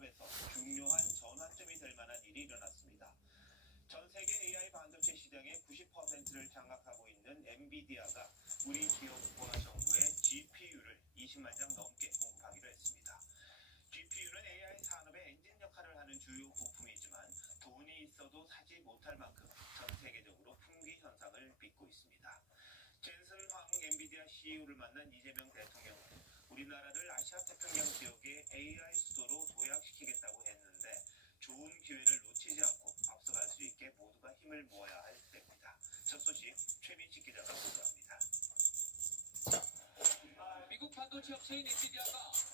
산업에서 중요한 전환점이 될 만한 일이 일어났습니다. 전 세계 AI 반도체 시장의 90%를 장악하고 있는 엔비디아가 우리 기업과 정부에 GPU를 20만 장 넘게 공급하기로 했습니다. GPU는 AI 산업의 엔진 역할을 하는 주요 부품이지만 돈이 있어도 사지 못할 만큼 전 세계적으로 품귀 현상을 빚고 있습니다. 젠슨 황 엔비디아 CEO를 만난 이재명 대통령은 우리나라를 아시아 태평양 지역의 AI 수도로 도약시키겠다고 했는데 좋은 기회를 놓치지 않고 앞서갈 수 있게 모두가 힘을 모아야 할 때입니다. 첫 소식 최민식 기자가 보도합니다. 미국 반도체 업체인 엔비디아가